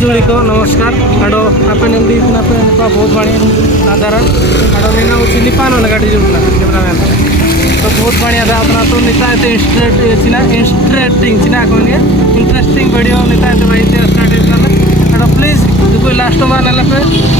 जुड़ी को नमस्कार अडो आपण एमडी इतना पे बहुत बढ़िया साधारण अडो मीना उसी निपान वाला गाड़ी जुड़ना कैमरामैन तो बहुत बढ़िया था अपना तो नेता है इंटरेस्टिंग चिना कौन ये इंटरेस्टिंग वीडियो नेता है भाई स्टार्ट करना अडो प्लीज कोई लास्ट में आने पे